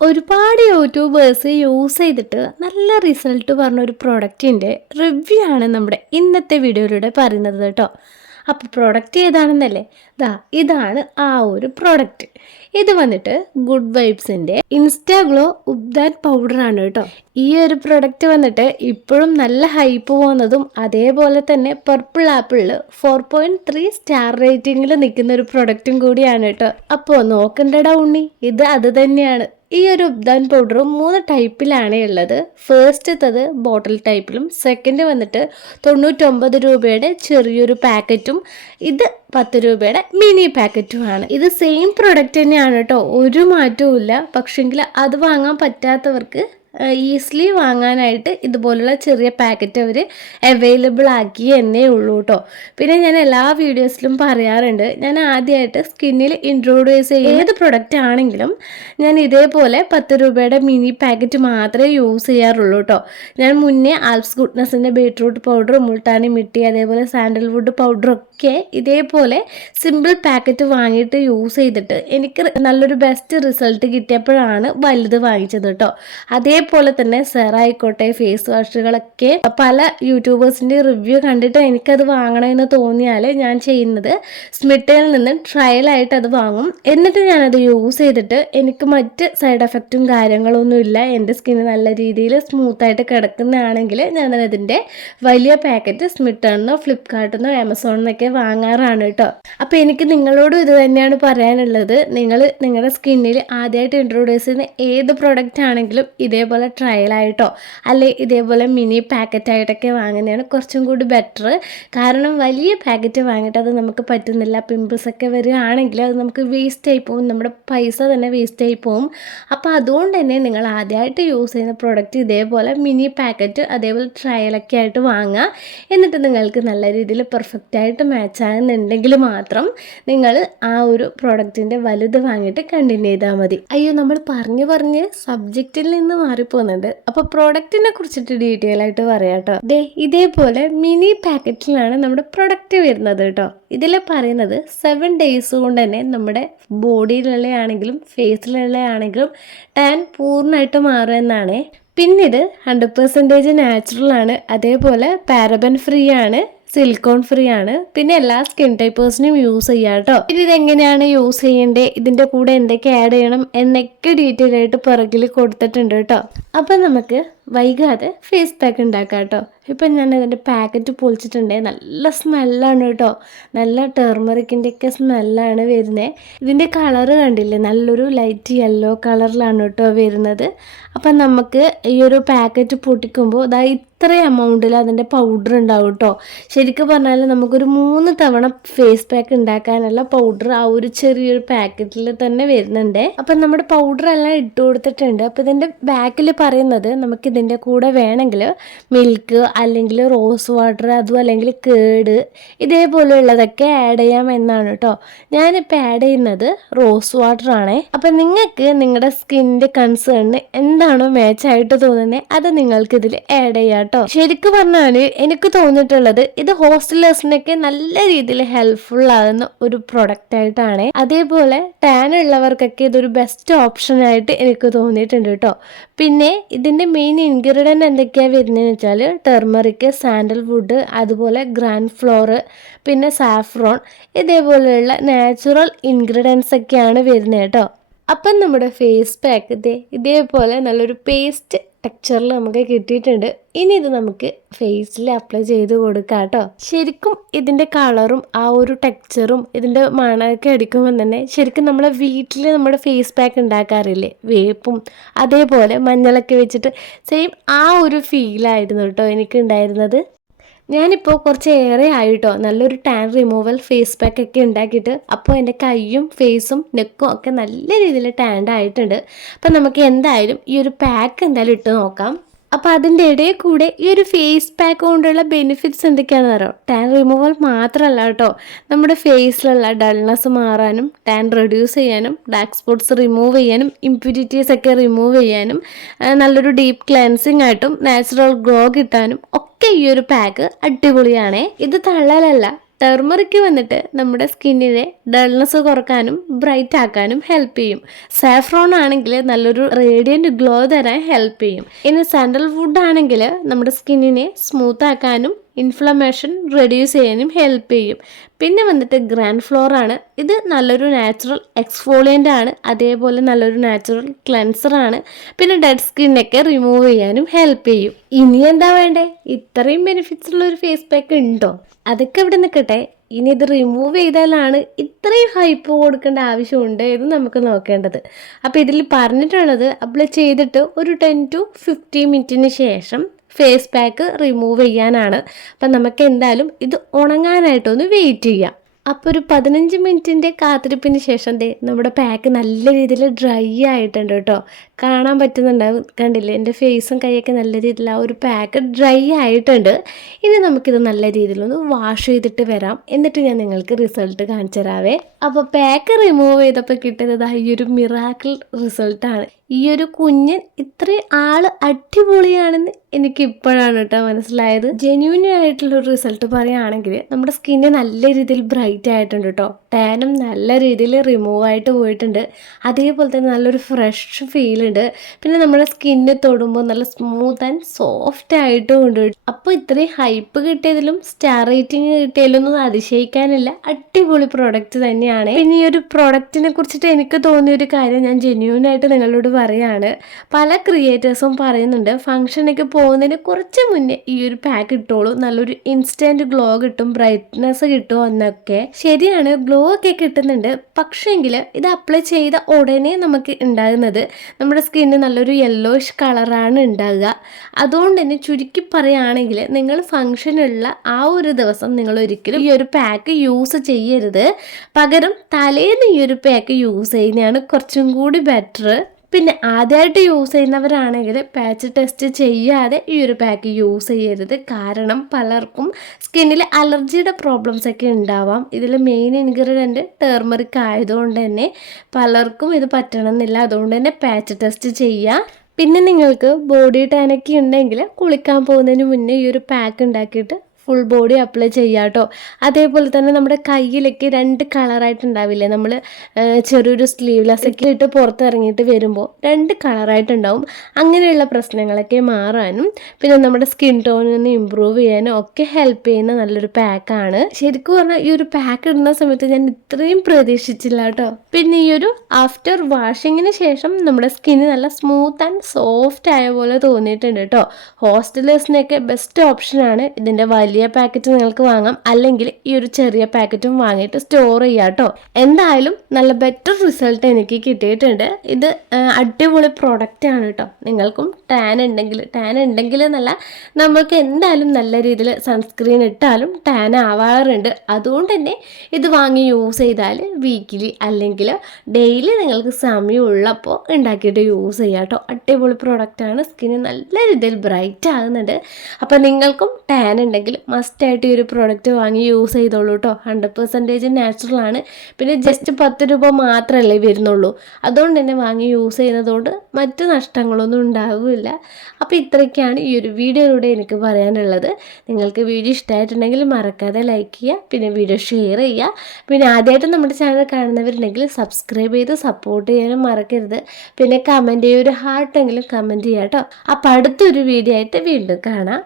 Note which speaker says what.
Speaker 1: ഒരുപാട് YouTubers use ചെയ്തിട്ട് നല്ല റിസൾട്ട് പറഞ്ഞ ഒരു പ്രോഡക്റ്റിന്റെ റിവ്യൂ ആണ് നമ്മുടെ ഇന്നത്തെ വീഡിയോയിലൂടെ പറയുന്നത് കേട്ടോ അപ്പോൾ പ്രോഡക്റ്റ് ഏതാണെന്നല്ലേ? ദാ ഇതാണ് ആ ഒരു പ്രോഡക്റ്റ് ഇത് വന്നിട്ട് ഗുഡ് വൈബ്സിന്റെ ഇൻസ്റ്റാഗ്ലോ ഉബ്ദാൻ പൗഡറാണ് കേട്ടോ ഈ ഒരു പ്രൊഡക്റ്റ് വന്നിട്ട് ഇപ്പോഴും നല്ല ഹൈപ്പ് പോകുന്നതും അതേപോലെ തന്നെ പർപ്പിൾ ആപ്പിളിൽ ഫോർ പോയിന്റ് ത്രീ സ്റ്റാർ റേറ്റിംഗിൽ നിൽക്കുന്ന ഒരു പ്രൊഡക്റ്റും കൂടിയാണ് കേട്ടോ അപ്പോൾ നോക്കണ്ടടാ ഉണ്ണി ഇത് അത് തന്നെയാണ്. ഈ ഒരു ഉബ്ദാൻ പൗഡറും മൂന്ന് ടൈപ്പിലാണ് ഉള്ളത്. ഫേസ്റ്റത്തത് ബോട്ടിൽ ടൈപ്പിലും സെക്കൻഡ് വന്നിട്ട് തൊണ്ണൂറ്റൊമ്പത് രൂപയുടെ ചെറിയൊരു പാക്കറ്റും ഇത് പത്ത് രൂപയുടെ മിനി പാക്കറ്റുമാണ്. ഇത് സെയിം പ്രൊഡക്റ്റ് തന്നെയാണ് കേട്ടോ. ഒരു മാറ്റവും ഇല്ല പക്ഷെങ്കിൽ അത് വാങ്ങാൻ പറ്റാത്തവർക്ക് ഈസിലി വാങ്ങാനായിട്ട് ഇതുപോലുള്ള ചെറിയ പാക്കറ്റ് അവർ അവൈലബിൾ ആക്കി എന്നേ ഉള്ളൂ കേട്ടോ പിന്നെ ഞാൻ എല്ലാ വീഡിയോസിലും പറയാറുണ്ട് ഞാൻ ആദ്യമായിട്ട് സ്കിന്നിൽ ഇൻട്രോഡ്യൂസ് ചെയ്യുന്ന ഏത് പ്രൊഡക്റ്റ് ആണെങ്കിലും ഞാൻ ഇതേപോലെ പത്ത് രൂപയുടെ മിനി പാക്കറ്റ് മാത്രമേ യൂസ് ചെയ്യാറുള്ളൂ കേട്ടോ ഞാൻ മുന്നേ ആൽപ്സ് ഗുഡ്നസിന്റെ ബീട്രൂട്ട് പൗഡർ മുൾട്ടാനി മിട്ടി അതേപോലെ സാൻഡൽവുഡ് പൗഡറൊക്കെ ഇതേപോലെ സിമ്പിൾ പാക്കറ്റ് വാങ്ങിയിട്ട് യൂസ് ചെയ്തിട്ട് എനിക്ക് നല്ലൊരു ബെസ്റ്റ് റിസൾട്ട് കിട്ടിയപ്പോഴാണ് വലുത് വാങ്ങിച്ചത് കേട്ടോ അതേപോലെ തന്നെ സെറായിക്കോട്ടെ ഫേസ് വാഷുകളൊക്കെ പല യൂട്യൂബേഴ്സിന്റെ റിവ്യൂ കണ്ടിട്ട് എനിക്കത് വാങ്ങണമെന്ന് തോന്നിയാൽ ഞാൻ ചെയ്യുന്നത് സ്മിട്ടയിൽ നിന്ന് ട്രയലായിട്ട് അത് വാങ്ങും. എന്നിട്ട് ഞാനത് യൂസ് ചെയ്തിട്ട് എനിക്ക് മറ്റ് സൈഡ് എഫക്റ്റും കാര്യങ്ങളൊന്നും ഇല്ല. എന്റെ സ്കിന്ന് നല്ല രീതിയിൽ സ്മൂത്തായിട്ട് കിടക്കുന്നതാണെങ്കിൽ ഞാൻ അതിന്റെ വലിയ പാക്കറ്റ് സ്മിട്ടണിൽ നിന്നോ ഫ്ലിപ്കാർട്ടിൽ നിന്നോ ആമസോണിൽ നിന്നൊക്കെ വാങ്ങാറാണ് കേട്ടോ. അപ്പോൾ എനിക്ക് നിങ്ങളോടും ഇത് തന്നെയാണ് പറയാനുള്ളത്. നിങ്ങൾ നിങ്ങളുടെ സ്കിന്നിൽ ആദ്യമായിട്ട് ഇൻട്രൊഡ്യൂസ് ചെയ്യുന്ന ഏത് പ്രൊഡക്റ്റ് ആണെങ്കിലും ഇതേപോലെ ട്രയൽ ആയിട്ടോ അല്ലെ ഇതേപോലെ മിനി പാക്കറ്റ് ആയിട്ടൊക്കെ വാങ്ങുന്നതാണ് കുറച്ചും കൂടി ബെറ്റർ കാരണം വലിയ പാക്കറ്റ് വാങ്ങിയിട്ട് അത് നമുക്ക് പറ്റുന്നില്ല. പിമ്പിൾസ് ഒക്കെ വരികയാണെങ്കിൽ അത് നമുക്ക് വേസ്റ്റ് ആയി പോകും നമ്മുടെ പൈസ തന്നെ വേസ്റ്റ് ആയി പോകും അപ്പോൾ അതുകൊണ്ട് തന്നെ നിങ്ങൾ ആദ്യമായിട്ട് യൂസ് ചെയ്യുന്ന പ്രൊഡക്റ്റ് ഇതേപോലെ മിനി പാക്കറ്റ് അതേപോലെ ട്രയലൊക്കെ ആയിട്ട് വാങ്ങുക. എന്നിട്ട് നിങ്ങൾക്ക് നല്ല രീതിയിൽ പെർഫെക്റ്റ് ആയിട്ട് മാച്ച് ആകുന്നുണ്ടെങ്കിൽ മാത്രം നിങ്ങൾ ആ ഒരു പ്രോഡക്റ്റിന്റെ വലുത് വാങ്ങിയിട്ട് കണ്ടിന്യൂ ചെയ്താൽ മതി. അയ്യോ നമ്മൾ പറഞ്ഞു പറഞ്ഞ് സബ്ജക്റ്റിൽ നിന്ന് മാറിപ്പോകുന്നുണ്ട്. അപ്പോൾ പ്രോഡക്റ്റിനെ കുറിച്ചിട്ട് ഡീറ്റെയിൽ ആയിട്ട് പറയാം കേട്ടോ. ദേ ഇതേപോലെ മിനി പാക്കറ്റിലാണ് നമ്മുടെ പ്രൊഡക്റ്റ് വരുന്നത് കേട്ടോ. ഇതിൽ പറയുന്നത് സെവൻ ഡേയ്സ് കൊണ്ട് തന്നെ നമ്മുടെ ബോഡിയിലുള്ളയാണെങ്കിലും ഫേസിലുള്ളയാണെങ്കിലും ടാൻ പൂർണമായിട്ട് മാറും എന്നാണ്. പിന്നെ ഇത് ഹൺഡ്രഡ് പെർസെന്റേജ് നാച്ചുറൽ ആണ്. അതേപോലെ പാരബൻ ഫ്രീ ആണ്. സിലിക്കോൺ ഫ്രീ ആണ്. പിന്നെ എല്ലാ സ്കിൻ ടൈപ്പേഴ്സിനും യൂസ് ചെയ്യാം കേട്ടോ ഇനി ഇതെങ്ങനെയാണ് യൂസ് ചെയ്യേണ്ടത് ഇതിന്റെ കൂടെ എന്തൊക്കെ ആഡ് ചെയ്യണം? എന്നൊക്കെ ഡീറ്റെയിൽ ആയിട്ട് പിറകിൽ കൊടുത്തിട്ടുണ്ട് കേട്ടോ അപ്പം നമുക്ക് വൈകാതെ ഫേസ് പാക്ക് ഉണ്ടാക്കാം കേട്ടോ ഇപ്പം ഞാൻ അതിന്റെ പാക്കറ്റ് പൊളിച്ചിട്ടുണ്ട്? നല്ല സ്മെല്ലാണ് കേട്ടോ നല്ല ടെർമറിക്കിന്റെ ഒക്കെ സ്മെല്ലാണ് വരുന്നത് ഇതിന്റെ കളറ് കണ്ടില്ലേ? നല്ലൊരു ലൈറ്റ് യെല്ലോ കളറിലാണ് കേട്ടോ വരുന്നത്. അപ്പം നമുക്ക് ഈ ഒരു പാക്കറ്റ് പൊട്ടിക്കുമ്പോൾ ഇതാ ഇത്ര എമൗണ്ടിൽ അതിന്റെ പൗഡർ ഉണ്ടാവും കേട്ടോ ശരിക്കും പറഞ്ഞാൽ നമുക്കൊരു മൂന്ന് തവണ ഫേസ് പാക്ക് ഉണ്ടാക്കാനുള്ള പൗഡർ ആ ഒരു ചെറിയൊരു പാക്കറ്റിൽ തന്നെ വരുന്നുണ്ട്. അപ്പം നമ്മുടെ പൗഡർ എല്ലാം ഇട്ട് കൊടുത്തിട്ടുണ്ട്. അപ്പം ഇതിന്റെ ബാക്കിൽ പറയുന്നത് നമുക്ക് ഇതിന്റെ കൂടെ വേണമെങ്കിൽ മിൽക്ക് അല്ലെങ്കിൽ റോസ് വാട്ടർ അതും അല്ലെങ്കിൽ കേട് ഇതേപോലെയുള്ളതൊക്കെ ആഡ് ചെയ്യാം എന്നാണ് കേട്ടോ ഞാനിപ്പോൾ ആഡ് ചെയ്യുന്നത് റോസ് വാട്ടർ ആണേ. അപ്പം നിങ്ങൾക്ക് നിങ്ങളുടെ സ്കിന്നിന്റെ കൺസേണിന് എന്താണോ മാച്ചായിട്ട് തോന്നുന്നത് അത് നിങ്ങൾക്ക് ഇതിൽ ആഡ് ചെയ്യാം കേട്ടോ ശരിക്കും പറഞ്ഞാൽ എനിക്ക് തോന്നിയിട്ടുള്ളത് ഇത് ഹോസ്റ്റലേഴ്സിനൊക്കെ നല്ല രീതിയിൽ ഹെൽപ്ഫുൾ ആകുന്ന ഒരു പ്രൊഡക്റ്റ് ആയിട്ടാണ്. അതേപോലെ ടാൻ ഉള്ളവർക്കൊക്കെ ഇതൊരു ബെസ്റ്റ് ഓപ്ഷൻ ആയിട്ട് എനിക്ക് തോന്നിയിട്ടുണ്ട് കേട്ടോ പിന്നെ ഇതിന്റെ മെയിൻ ഇൻഗ്രീഡിയന്റ് എന്തൊക്കെയാണ് വരുന്നതെന്ന് വെച്ചാൽ ടെർമറിക്ക് സാൻഡൽവുഡ് അതുപോലെ ഗ്രാൻഡ് ഫ്ലോർ പിന്നെ സാഫ്രോൺ ഇതേപോലെയുള്ള നാച്ചുറൽ ഇൻഗ്രീഡിയൻസ് ഒക്കെയാണ് വരുന്നത് കേട്ടോ. അപ്പം നമ്മുടെ ഫേസ് പാക്ക് ഇതേ ഇതേപോലെ നല്ലൊരു പേസ്റ്റ് ടെക്സ്ചറിൽ നമുക്ക് കിട്ടിയിട്ടുണ്ട്. ഇനി ഇത് നമുക്ക് ഫേസിൽ അപ്ലൈ ചെയ്ത് കൊടുക്കാം കേട്ടോ. ശരിക്കും ഇതിന്റെ കളറും ആ ഒരു ടെക്സ്ചറും ഇതിന്റെ മണമൊക്കെ അടിക്കുമ്പോൾ തന്നെ ശരിക്കും നമ്മളെ വീട്ടിൽ നമ്മുടെ ഫേസ് പാക്ക് ഉണ്ടാക്കാറില്ലേ? വേപ്പും അതേപോലെ മഞ്ഞളൊക്കെ വെച്ചിട്ട് സെയിം ആ ഒരു ഫീലായിരുന്നു കേട്ടോ എനിക്ക് ഉണ്ടായിരുന്നത് ഞാനിപ്പോൾ കുറച്ച് ഏറെ ആയിട്ടോ നല്ലൊരു ടാൻ റിമൂവൽ ഫേസ് പാക്ക് ഒക്കെ ഉണ്ടാക്കിയിട്ട് അപ്പോൾ എന്റെ കൈയും ഫേസും നെക്കും ഒക്കെ നല്ല രീതിയിൽ ടാൻഡ് ആയിട്ടുണ്ട്. അപ്പം നമുക്ക് എന്തായാലും ഈ ഒരു പാക്ക് എന്തായാലും ഇട്ട് നോക്കാം. അപ്പോൾ അതിന്റെ ഇടയിൽ കൂടെ ഈ ഒരു ഫേസ് പാക്ക് കൊണ്ടുള്ള ബെനിഫിറ്റ്സ് എന്തൊക്കെയാണെന്ന് അറിയാം? ടാൻ റിമൂവൽ മാത്രമല്ല കേട്ടോ. നമ്മുടെ ഫേസിലുള്ള ഡൾനെസ് മാറാനും ടാൻ റെഡ്യൂസ് ചെയ്യാനും ഡാർക്ക് സ്പോട്ട്സ് റിമൂവ് ചെയ്യാനും ഇമ്പ്യൂരിറ്റീസ് ഒക്കെ റിമൂവ് ചെയ്യാനും നല്ലൊരു ഡീപ്പ് ക്ലെൻസിങ് ആയിട്ടും നാച്ചുറൽ ഗ്ലോ കിട്ടാനും ഒക്കെ ഈ ഒരു പാക്ക് അടിപൊളിയാണേ. ഇത് തള്ളലല്ല. ടെർമറിക്ക് വന്നിട്ട് നമ്മുടെ സ്കിന്നിനെ ഡൾനെസ് കുറക്കാനും ബ്രൈറ്റ് ആക്കാനും ഹെൽപ്പ് ചെയ്യും. സാഫ്രോൺ ആണെങ്കിൽ നല്ലൊരു റേഡിയന്റ് ഗ്ലോ തരാൻ ഹെൽപ്പ് ചെയ്യും. ഇനി സാൻഡൽ വുഡ് ആണെങ്കിൽ നമ്മുടെ സ്കിന്നിനെ സ്മൂത്ത് ആക്കാനും ഇൻഫ്ലമേഷൻ റെഡ്യൂസ് ചെയ്യാനും ഹെൽപ്പ് ചെയ്യും. പിന്നെ വന്നിട്ട് ഗ്രാൻഡ് ഫ്ലോർ ആണ്. ഇത് നല്ലൊരു നാച്ചുറൽ എക്സ്ഫോളിയന്റ് ആണ്. അതേപോലെ നല്ലൊരു നാച്ചുറൽ ക്ലെൻസർ ആണ്. പിന്നെ ഡെഡ് സ്കിന്നൊക്കെ റിമൂവ് ചെയ്യാനും ഹെൽപ്പ് ചെയ്യും. ഇനി എന്താ വേണ്ടേ? ഇത്രയും ബെനിഫിറ്റ്സ് ഉള്ള ഒരു ഫേസ് പാക്ക് ഉണ്ടോ? അതൊക്കെ ഇവിടെ നിൽക്കട്ടെ. ഇനി ഇത് റിമൂവ് ചെയ്താലാണ് ഇത്രയും ഹൈപ്പ് കൊടുക്കേണ്ട ആവശ്യമുണ്ട് എന്ന് നമുക്ക് നോക്കേണ്ടത്. അപ്പോൾ ഇതിൽ പറഞ്ഞിട്ടുള്ളത് അപ്ലൈ ചെയ്തിട്ട് ഒരു ടെൻ ടു ഫിഫ്റ്റീൻ മിനിറ്റിന് ശേഷം ഫേസ് പാക്ക് റിമൂവ് ചെയ്യാനാണ്. അപ്പം നമുക്ക് എന്തായാലും ഇത് ഉണങ്ങാനായിട്ടൊന്ന് വെയിറ്റ് ചെയ്യാം. അപ്പോൾ ഒരു പതിനഞ്ച് മിനിറ്റിന്റെ കാത്തിരിപ്പിന് ശേഷം ദേ നമ്മുടെ പാക്ക് നല്ല രീതിയിൽ ഡ്രൈ ആയിട്ടുണ്ട് കേട്ടോ. കാണാൻ പറ്റുന്നുണ്ടാവും. കണ്ടില്ലേ? എന്റെ ഫേസും കൈയൊക്കെ നല്ല രീതിയിൽ ആ ഒരു പാക്ക് ഡ്രൈ ആയിട്ടുണ്ട്. ഇനി നമുക്കിത് നല്ല രീതിയിലൊന്ന് വാഷ് ചെയ്തിട്ട് വരാം. എന്നിട്ട് ഞാൻ നിങ്ങൾക്ക് റിസൾട്ട് കാണിച്ചു തരാവേ. അപ്പോൾ പാക്ക് റിമൂവ് ചെയ്തപ്പോൾ കിട്ടിയത് ഈ ഒരു മിറാക്കിൾ റിസൾട്ടാണ് ഈ ഒരു കുഞ്ഞൻ ഇത്രയും ആൾ അടിപൊളിയാണെന്ന് എനിക്ക് ഇപ്പോഴാണ് കേട്ടോ മനസ്സിലായത്. ജെന്യൂൻ ആയിട്ടുള്ള ഒരു റിസൾട്ട് പറയുകയാണെങ്കിൽ നമ്മുടെ സ്കിന്ന് നല്ല രീതിയിൽ ബ്രൈറ്റ് ആയിട്ടുണ്ട് കേട്ടോ. ടാനും നല്ല രീതിയിൽ റിമൂവ് ആയിട്ട് പോയിട്ടുണ്ട്. അതേപോലെ തന്നെ നല്ലൊരു ഫ്രഷ് ഫീൽ ഉണ്ട്. പിന്നെ നമ്മുടെ സ്കിന്ന് തൊടുമ്പോൾ നല്ല സ്മൂത്ത് ആൻഡ് സോഫ്റ്റ് ആയിട്ടും ഉണ്ട് അപ്പോൾ ഇത്രയും ഹൈപ്പ് കിട്ടിയതിലും സ്റ്റാർ റേറ്റിംഗ് കിട്ടിയതിലും കിട്ടിയതിലൊന്നും അതിശയിക്കാനില്ല. അടിപൊളി പ്രോഡക്റ്റ് തന്നെയാണ്. പിന്നെ ഈ ഒരു പ്രോഡക്റ്റിനെ കുറിച്ചിട്ട് എനിക്ക് തോന്നിയ ഒരു കാര്യം ഞാൻ ജെന്യൂൻ ആയിട്ട് നിങ്ങളോട് പറയാണ്. പല ക്രിയേറ്റേഴ്സും പറയുന്നുണ്ട് ഫംഗ്ഷനൊക്കെ പോകുന്നതിന് കുറച്ച് മുന്നേ ഈ ഒരു പാക്ക് ഇട്ടോളൂ. നല്ലൊരു ഇൻസ്റ്റന്റ് ഗ്ലോ കിട്ടും ബ്രൈറ്റ്നെസ് കിട്ടും എന്നൊക്കെ. ശരിയാണ് ഗ്ലോ ഒക്കെ കിട്ടുന്നുണ്ട്. പക്ഷേങ്കിൽ ഇത് അപ്ലൈ ചെയ്ത ഉടനെ നമുക്ക് ഉണ്ടാകുന്നത് നമ്മുടെ സ്കിന്നിന് നല്ലൊരു യെല്ലോയിഷ് കളറാണ് ഉണ്ടാകുക. അതുകൊണ്ട് തന്നെ ചുരുക്കി പറയുകയാണെങ്കിൽ നിങ്ങൾ ഫംഗ്ഷനുള്ള ആ ഒരു ദിവസം നിങ്ങൾ ഒരിക്കലും ഈ ഒരു പാക്ക് യൂസ് ചെയ്യരുത്. പകരം തലേന്ന് ഈ ഒരു പാക്ക് യൂസ് ചെയ്യുന്നതാണ് കുറച്ചും കൂടി ബെറ്റർ പിന്നെ ആദ്യമായിട്ട് യൂസ് ചെയ്യുന്നവരാണെങ്കിൽ പാച്ച് ടെസ്റ്റ് ചെയ്യാതെ ഈ ഒരു പാക്ക് യൂസ് ചെയ്യരുത്. കാരണം പലർക്കും സ്കിന്നിൽ അലർജിയുടെ പ്രോബ്ലംസ് ഒക്കെ ഉണ്ടാവാം. ഇതിൽ മെയിൻ ഇൻഗ്രീഡിയന്റ് ടേർമറിക് ആയതുകൊണ്ട് തന്നെ പലർക്കും ഇത് പറ്റണമെന്നില്ല. അതുകൊണ്ട് തന്നെ പാച്ച് ടെസ്റ്റ് ചെയ്യുക പിന്നെ നിങ്ങൾക്ക് ബോഡി ടാനൊക്കെ ഉണ്ടെങ്കിൽ കുളിക്കാൻ പോകുന്നതിന് മുന്നേ ഈ ഒരു പാക്ക് ഉണ്ടാക്കിയിട്ട് ഫുൾ ബോഡി അപ്ലൈ ചെയ്യുക കേട്ടോ അതേപോലെ തന്നെ നമ്മുടെ കയ്യിലൊക്കെ രണ്ട് കളറായിട്ടുണ്ടാവില്ലേ നമ്മൾ ചെറിയൊരു സ്ലീവ്ലെസ് ഒക്കെ ഇട്ട് പുറത്തിറങ്ങിയിട്ട് വരുമ്പോൾ രണ്ട് കളറായിട്ടുണ്ടാവും അങ്ങനെയുള്ള പ്രശ്നങ്ങളൊക്കെ മാറാനും പിന്നെ നമ്മുടെ സ്കിൻ ടോണിന് ഇമ്പ്രൂവ് ചെയ്യാനും ഒക്കെ ഹെൽപ്പ് ചെയ്യുന്ന നല്ലൊരു പാക്കാണ് ശരിക്കും പറഞ്ഞാൽ ഈ ഒരു പാക്ക് ഇടുന്ന സമയത്ത് ഞാൻ ഇത്രയും പ്രതീക്ഷിച്ചില്ല കേട്ടോ പിന്നെ ഈ ഒരു ആഫ്റ്റർ വാഷിങ്ങിന് ശേഷം നമ്മുടെ സ്കിന്ന് നല്ല സ്മൂത്ത് ആൻഡ് സോഫ്റ്റ് ആയ പോലെ തോന്നിയിട്ടുണ്ട് കേട്ടോ ഹോസ്റ്റലേഴ്സിനൊക്കെ ബെസ്റ്റ് ഓപ്ഷനാണ് ഇതിന്റെ വലിയ വലിയ പാക്കറ്റ് നിങ്ങൾക്ക് വാങ്ങാം. അല്ലെങ്കിൽ ഈ ഒരു ചെറിയ പാക്കറ്റും വാങ്ങിയിട്ട് സ്റ്റോർ ചെയ്യാം കേട്ടോ എന്തായാലും നല്ല ബെറ്റർ റിസൾട്ട് എനിക്ക് കിട്ടിയിട്ടുണ്ട്. ഇത് അടിപൊളി പ്രോഡക്റ്റ് ആണ് കേട്ടോ നിങ്ങൾക്കും ടാൻ ഉണ്ടെങ്കിൽ ടാൻ ഉണ്ടെങ്കിൽ എന്നല്ല നമുക്ക് എന്തായാലും നല്ല രീതിയിൽ സൺസ്ക്രീൻ ഇട്ടാലും ടാൻ ആവാറുണ്ട്. അതുകൊണ്ട് തന്നെ ഇത് വാങ്ങി യൂസ് ചെയ്താൽ വീക്കിലി അല്ലെങ്കിൽ ഡെയിലി നിങ്ങൾക്ക് സമയം ഉള്ളപ്പോൾ ഉണ്ടാക്കിയിട്ട് യൂസ് ചെയ്യാം കേട്ടോ അടിപൊളി പ്രോഡക്റ്റാണ് സ്കിന്ന് നല്ല രീതിയിൽ ബ്രൈറ്റ് ആകുന്നുണ്ട്. അപ്പോൾ നിങ്ങൾക്കും ടാൻ ഉണ്ടെങ്കിൽ മസ്റ്റായിട്ട് ഈ ഒരു പ്രോഡക്റ്റ് വാങ്ങി യൂസ് ചെയ്തോളൂ കേട്ടോ ഹൺഡ്രഡ് പെർസെന്റേജ് നാച്ചുറൽ ആണ്. പിന്നെ ജസ്റ്റ് പത്ത് രൂപ മാത്രമല്ലേ വരുന്നുള്ളൂ. അതുകൊണ്ട് തന്നെ വാങ്ങി യൂസ് ചെയ്യുന്നതുകൊണ്ട് മറ്റു നഷ്ടങ്ങളൊന്നും ഉണ്ടാവില്ല. അപ്പോൾ ഇത്രയൊക്കെയാണ് ഈ ഒരു വീഡിയോയിലൂടെ എനിക്ക് പറയാനുള്ളത്. നിങ്ങൾക്ക് വീഡിയോ ഇഷ്ടമായിട്ടുണ്ടെങ്കിൽ മറക്കാതെ ലൈക്ക് ചെയ്യുക പിന്നെ വീഡിയോ ഷെയർ ചെയ്യുക. പിന്നെ ആദ്യമായിട്ട് നമ്മുടെ ചാനൽ കാണുന്നവരുണ്ടെങ്കിൽ സബ്സ്ക്രൈബ് ചെയ്ത് സപ്പോർട്ട് ചെയ്യാനും മറക്കരുത്. പിന്നെ കമന്റ് ചെയ്യുക ഒരു ഹാർട്ടെങ്കിലും കമന്റ് ചെയ്യാം കേട്ടോ അപ്പോൾ അടുത്തൊരു വീഡിയോ ആയിട്ട് വീണ്ടും കാണാം.